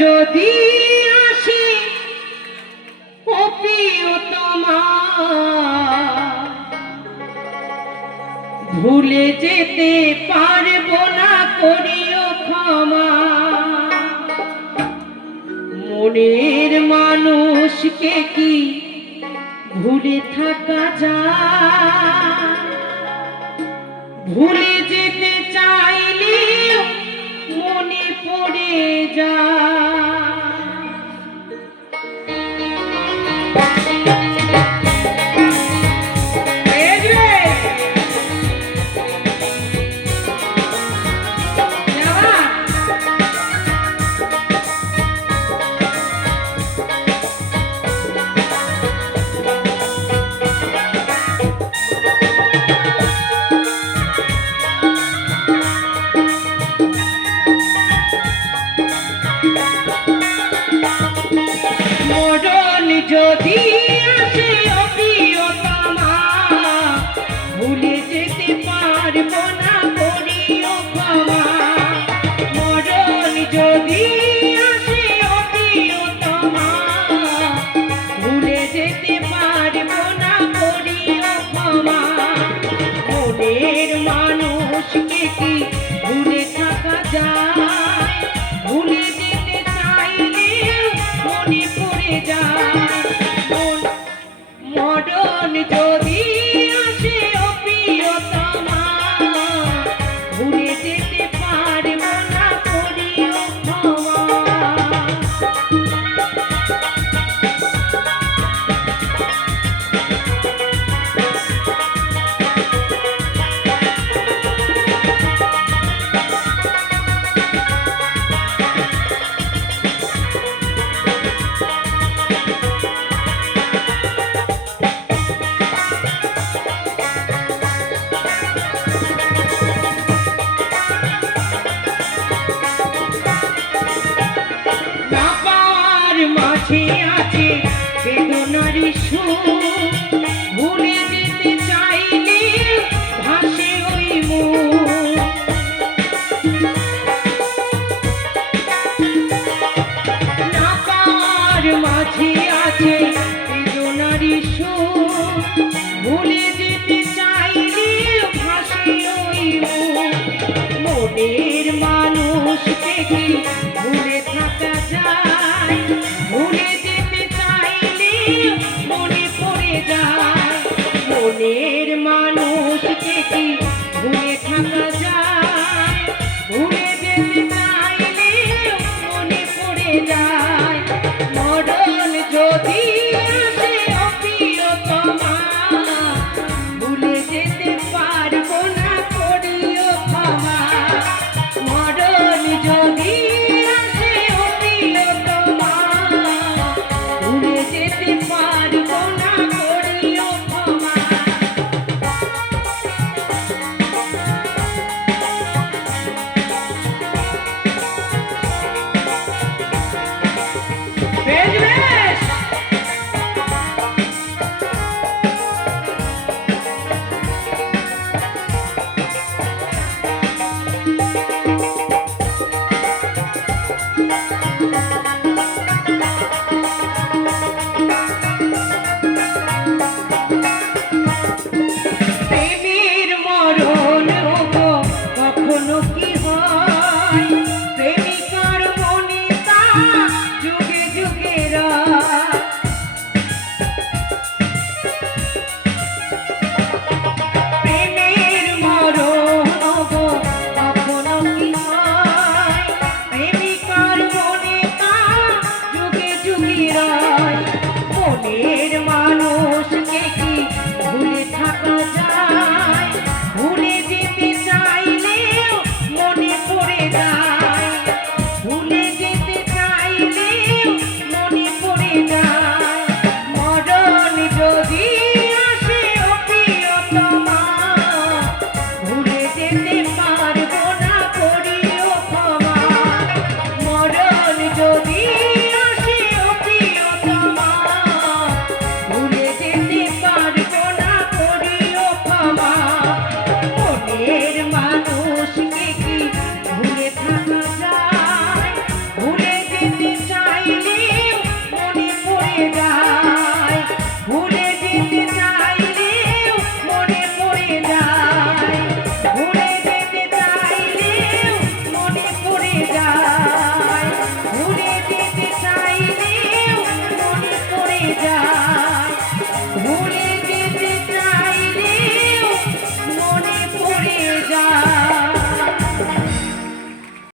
যদি আসি কপিও তোমার। ভুলে যেতে পারব না, করিও ক্ষমা। মনের মানুষকে কি ভুলে থাকা যায়? ভুলে সোনার ভুলে যেতে চাইলে ভাসে ওই নাকার মাঝে আছে সোনারি সো ভুলে যেতে চাইলে ভাসে ওই মানুষ থেকে যায় মনে Yeah.